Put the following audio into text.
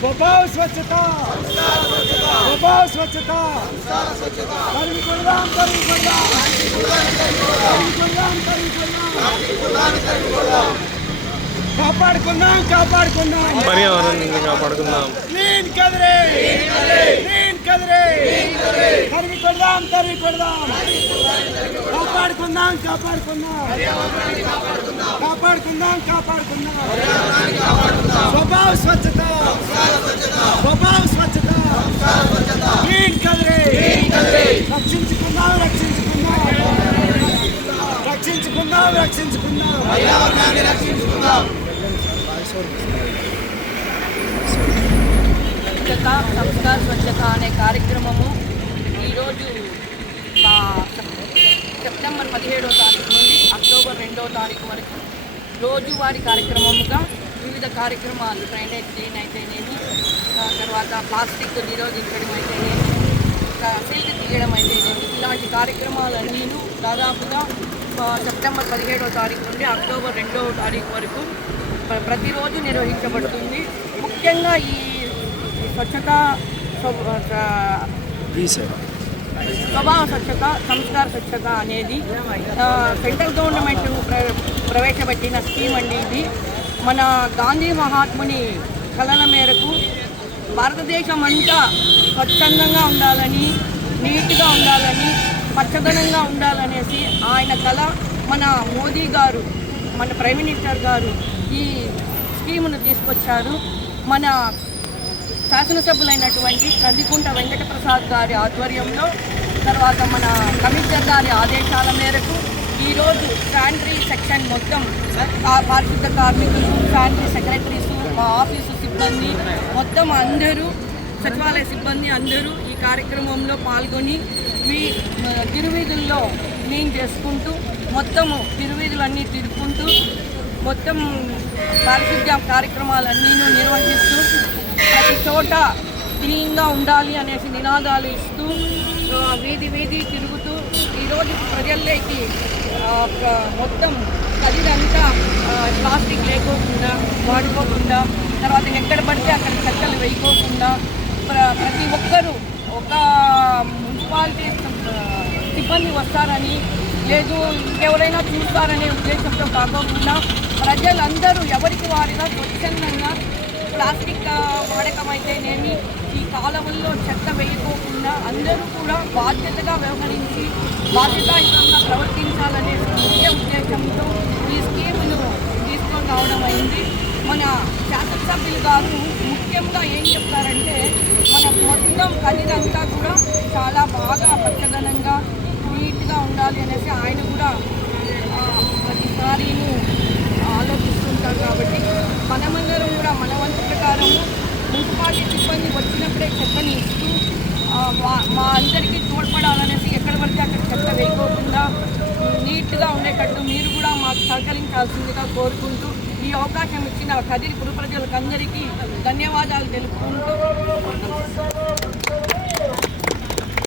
స్వభావ స్వచ్ఛత! స్వభావ స్వచ్ఛత! తరిమి కొడదాం తరిమి కొడదాం తరిమి కొడదాం కొడదాం కాపాడుకుందాం కాపాడుకుందాం! పర్యావరణాన్ని కాపాడుకుందాం. క్లీన్ కదరే! క్లీన్ కదరే! తరిమి కొడదాం తరిమి కొడదాం కాపాడుకుందాం కాపాడుకుందాం! కాపాడుకుందాం. కాపాడుకుందాం. స్వభావ స్వచ్ఛత! స్వభావ స్వచ్ఛత క్లీన్ కదరే రక్షించుకుందాం రక్షించుకుందాం రక్షించుకుందాం రక్షించుకుందాం. స్వచ్ఛత సంస్కార స్వచ్ఛత అనే కార్యక్రమము ఈరోజు సెప్టెంబర్ పదిహేడవ తారీఖు నుండి అక్టోబర్ రెండవ తారీఖు వరకు రోజువారీ కార్యక్రమముగా వివిధ కార్యక్రమాలు డ్రైనేజ్ క్లీన్ అయితేనేమి తర్వాత ప్లాస్టిక్ నిరోధించడం అయితేనేమి సిల్క్ తీయడం అయితేనేమి. ఇలాంటి కార్యక్రమాలన్నీ దాదాపుగా సెప్టెంబర్ పదిహేడవ తారీఖు నుండి అక్టోబర్ రెండవ తారీఖు వరకు ప్ర- ప్రతిరోజు నిర్వహించబడుతుంది. ముఖ్యంగా ఈ స్వచ్ఛత స్వభావ స్వచ్ఛత సంస్కార స్వచ్ఛత అనేది సెంట్రల్ గవర్నమెంట్ ప్ర- ప్రవేశపెట్టిన స్కీమ్ అండి ఇది. మన గాంధీ మహాత్ముని కలల మేరకు భారతదేశం అంతా స్వచ్ఛందంగా ఉండాలని నీట్గా ఉండాలని పచ్చదనంగా ఉండాలనేసి ఆయన కళ మన మోదీ గారు మన ప్రైమ్ మినిస్టర్ గారు ఈ స్కీమును తీసుకొచ్చారు. మన శాసనసభ్యులైనటువంటి కందికుంట వెంకటప్రసాద్ గారి ఆధ్వర్యంలో తర్వాత మన కమిషనర్ గారి ఆదేశాల మేరకు ఈరోజు శానిటరీ సెక్షన్ మొత్తం పారిశుద్ధ కార్మికులు శానిటరీ సెక్రటరీస్ మా ఆఫీసు సిబ్బంది మొత్తం అందరూ సచివాలయ సిబ్బంది అందరూ ఈ కార్యక్రమంలో పాల్గొని వీ తిరువీధుల్లో క్లీన్ చేసుకుంటూ మొత్తము తిరువీధులన్నీ తిరుపుకుంటూ మొత్తం పారిశుద్ధ్య కార్యక్రమాలన్నీ నిర్వహిస్తూ ప్రతి చోట క్లీన్గా ఉండాలి అనేసి నినాదాలు ఇస్తూ వీధి వీధి తిరుగుతూ ఈరోజు ప్రజల్లోకి మొత్తం ప్రజలంతా ప్లాస్టిక్ లేకోకుండా వాడుకోకుండా తర్వాత ఎక్కడ పడితే అక్కడ చెక్కలు వేయకోకుండా ప్ర- ప్రతి ఒక్కరూ ఒక మున్సిపాలిటీ సిబ్బంది వస్తారని లేదు ఇంకెవరైనా చూస్తారనే ఉద్దేశంతో కాకోకుండా ప్రజలందరూ ఎవరికి వారిగా స్వచ్ఛందంగా ప్లాస్టిక్ వాడకం అయితేనేమి ఈ కాలువల్లో చెత్త వేయకోకుండా అందరూ కూడా బాధ్యతగా వ్యవహరించి బాధ్యతాయుతంగా ప్రవర్తించాలనే ముఖ్య ఉద్దేశంతో ఈ స్కీమును తీసుకొని రావడం అయింది. మన శాసనసభ్యులు గారు ముఖ్యంగా ఏం చెప్తారంటే మన మొత్తం కలిదంతా కూడా చాలా బాగా పచ్చదనంగా నీట్గా ఉండాలి అనేసి ఆయన కూడా ఆ, ప్రతిసారిను ఆలోచిస్తుంటారు కాబట్టి మనమందరం కూడా మన వంతు ప్రకారము అలాగే సిబ్బంది వచ్చినప్పుడే చెత్తని ఇస్తూ మా అందరికీ తోడ్పడాలనేసి ఎక్కడ పడితే అక్కడ చెత్త వేయకోకుండా నీట్గా ఉండేటట్టు మీరు కూడా మాకు సహకరించాల్సిందిగా కోరుకుంటూ ఈ అవకాశం ఇచ్చిన కదిరి పుర అందరికీ ధన్యవాదాలు తెలుపుకుంటూ.